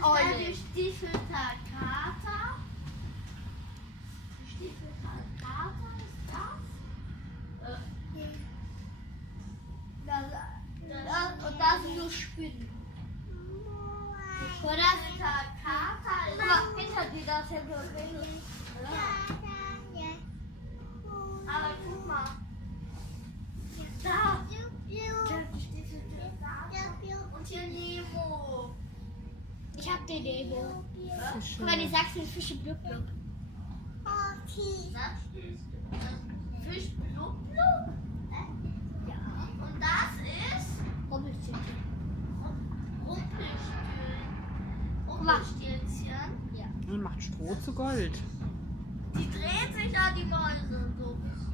der Stiefelter Kater. Stiefelter Kater ist das. Und da sind nur Spinnen. Oder Kater ist. Aber hinter dir das ja nur Spinnen. Aber guck mal. Da. Und hier Nemo. Ich hab den Nemo. Guck mal, die sagst du Fische blub blub. Fisch blub blub? Ja. Und das ist? Rumpelstilzchen. Rumpelstilzchen? Ja. Und macht Stroh zu Gold. Die drehen sich da, die Mäuse, so ein bisschen.